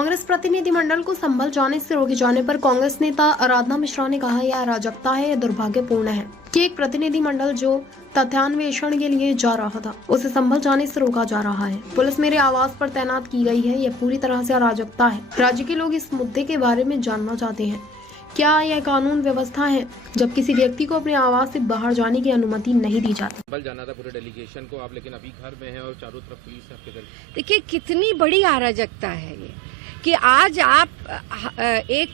कांग्रेस प्रतिनिधिमंडल को संभल जाने से रोके जाने पर कांग्रेस नेता आराधना मिश्रा ने कहा, यह अराजकता है, यह दुर्भाग्यपूर्ण है कि एक प्रतिनिधिमंडल जो तथ्यान्वेषण के लिए जा रहा था उसे संभल जाने से रोका जा रहा है। पुलिस मेरे आवास पर तैनात की गई है, यह पूरी तरह से अराजकता है। राज्य के लोग इस मुद्दे के बारे में जानना चाहते हैं, क्या यह कानून व्यवस्था है जब किसी व्यक्ति को अपने आवास से बाहर जाने की अनुमति नहीं दी जाती। संभल जाना था पूरे डेलीगेशन को आप, लेकिन अभी घर में हैं और चारों तरफ पुलिस आपके घर। देखिए कितनी बड़ी अराजकता है ये कि आज आप एक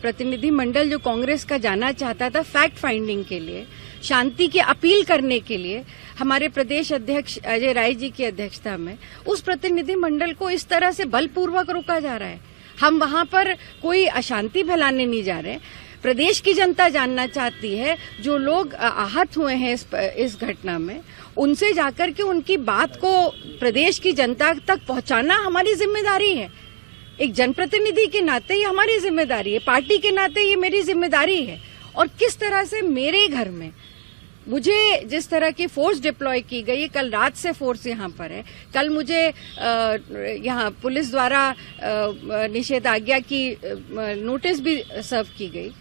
प्रतिनिधिमंडल जो कांग्रेस का जाना चाहता था फैक्ट फाइंडिंग के लिए, शांति की अपील करने के लिए, हमारे प्रदेश अध्यक्ष अजय राय जी की अध्यक्षता में, उस प्रतिनिधिमंडल को इस तरह से बलपूर्वक रोका जा रहा है। हम वहां पर कोई अशांति फैलाने नहीं जा रहे। प्रदेश की जनता जानना चाहती है, जो लोग आहत हुए हैं इस घटना में, उनसे जाकर के उनकी बात को प्रदेश की जनता तक पहुंचाना हमारी जिम्मेदारी है। एक जनप्रतिनिधि के नाते ये हमारी जिम्मेदारी है, पार्टी के नाते ये मेरी जिम्मेदारी है। और किस तरह से मेरे घर में मुझे जिस तरह की फोर्स डिप्लॉय की गई, कल रात से फोर्स यहाँ पर है, कल मुझे यहाँ पुलिस द्वारा निषेधाज्ञा की नोटिस भी सर्व की गई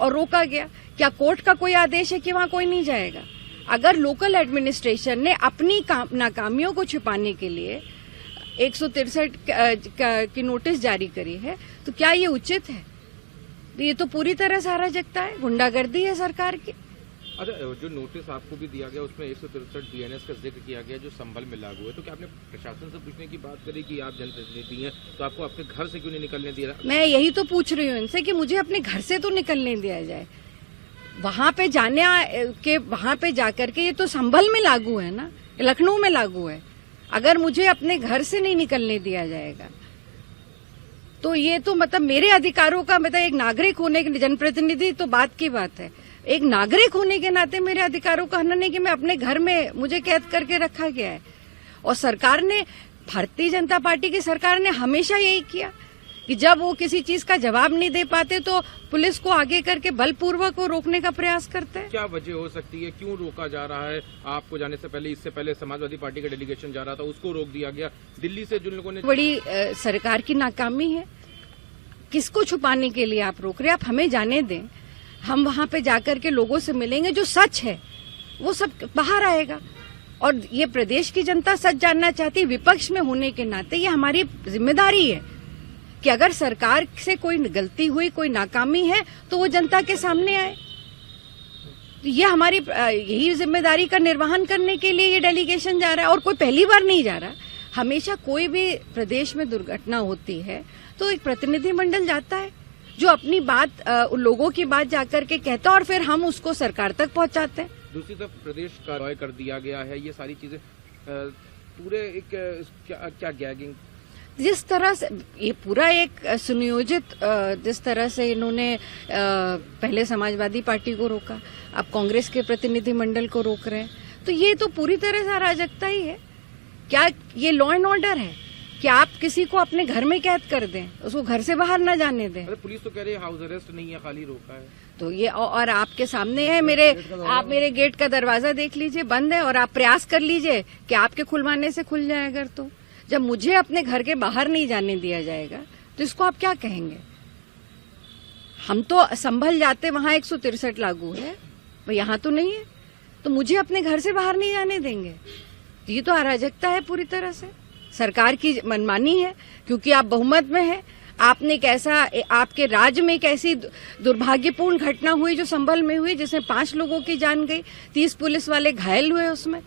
और रोका गया। क्या कोर्ट का कोई आदेश है कि वहाँ कोई नहीं जाएगा? अगर लोकल एडमिनिस्ट्रेशन ने अपनी नाकामियों को छिपाने के लिए 163 की नोटिस जारी करी है, तो क्या ये उचित है? ये तो पूरी तरह से अराजकता है, गुंडागर्दी है सरकार की। अच्छा, जो नोटिस आपको भी दिया गया उसमें 163 बीएनएस का जिक्र किया गया जो संभल में लागू है, तो क्या आपने प्रशासन से पूछने की बात करी कि आप जनप्रतिनिधि हैं तो आपको अपने घर से क्यों नहीं निकलने दिया? मैं यही तो पूछ रही हूँ इनसे कि मुझे अपने घर से तो निकलने दिया जाए। वहां पे जाने के वहां पे जाकर के, ये तो संभल में लागू है ना, लखनऊ में लागू है। अगर मुझे अपने घर से नहीं निकलने दिया जाएगा तो ये तो मतलब मेरे अधिकारों का, मतलब एक नागरिक होने के, जनप्रतिनिधि तो बात की बात है, एक नागरिक होने के नाते मेरे अधिकारों का हनन है कि मैं अपने घर में, मुझे कैद करके रखा गया है। और सरकार ने, भारतीय जनता पार्टी की सरकार ने हमेशा यही किया कि जब वो किसी चीज का जवाब नहीं दे पाते तो पुलिस को आगे करके बलपूर्वक को रोकने का प्रयास करते हैं। क्या वजह हो सकती है, क्यों रोका जा रहा है? आपको जाने से पहले, इससे पहले समाजवादी पार्टी का डेलीगेशन जा रहा था, उसको रोक दिया गया। दिल्ली से जिन लोगों ने, बड़ी सरकार की नाकामी है। किसको छुपाने के लिए आप रोक रहे हैं? आप हमें जाने दें, हम वहां पे जाकर के लोगों से मिलेंगे, जो सच है वो सब बाहर आएगा। और ये प्रदेश की जनता सच जानना चाहती है। विपक्ष में होने के नाते ये हमारी जिम्मेदारी है कि अगर सरकार से कोई गलती हुई, कोई नाकामी है, तो वो जनता के सामने आए। ये हमारी यही जिम्मेदारी का निर्वहन करने के लिए ये डेलीगेशन जा रहा है। और कोई पहली बार नहीं जा रहा, हमेशा कोई भी प्रदेश में दुर्घटना होती है तो एक प्रतिनिधिमंडल जाता है जो अपनी बात लोगों की बात जाकर के कहता है और फिर हम उसको सरकार तक पहुंचाते हैं। दूसरी तरफ प्रदेश का रॉय कर दिया गया है, ये सारी चीजें पूरे एक क्या गैगिंग, जिस तरह से ये पूरा एक सुनियोजित, जिस तरह से इन्होंने पहले समाजवादी पार्टी को रोका, अब कांग्रेस के प्रतिनिधिमंडल को रोक रहे हैं, तो ये तो पूरी तरह से अराजकता ही है। क्या ये लॉ एंड ऑर्डर है कि आप किसी को अपने घर में कैद कर दें, उसको घर से बाहर न जाने दें? पुलिस तो कह रही है हाउस अरेस्ट नहीं है, खाली रोका है। तो ये और आपके सामने है, आप मेरे गेट का दरवाजा देख लीजिए, बंद है, और आप प्रयास कर लीजिए कि आपके खुलवाने से खुल जाए। अगर तो जब मुझे अपने घर के बाहर नहीं जाने दिया जाएगा तो इसको आप क्या कहेंगे? हम तो संभल जाते, वहां 163 लागू है, यहाँ तो नहीं है, तो मुझे अपने घर से बाहर नहीं जाने देंगे? ये तो अराजकता है पूरी तरह से, सरकार की मनमानी है। क्योंकि आप बहुमत में हैं, आपने एक ऐसा, आपके राज्य में एक ऐसी दुर्भाग्यपूर्ण घटना हुई जो संभल में हुई, जिसमें 5 लोगों की जान गई, 30 पुलिस वाले घायल हुए उसमें।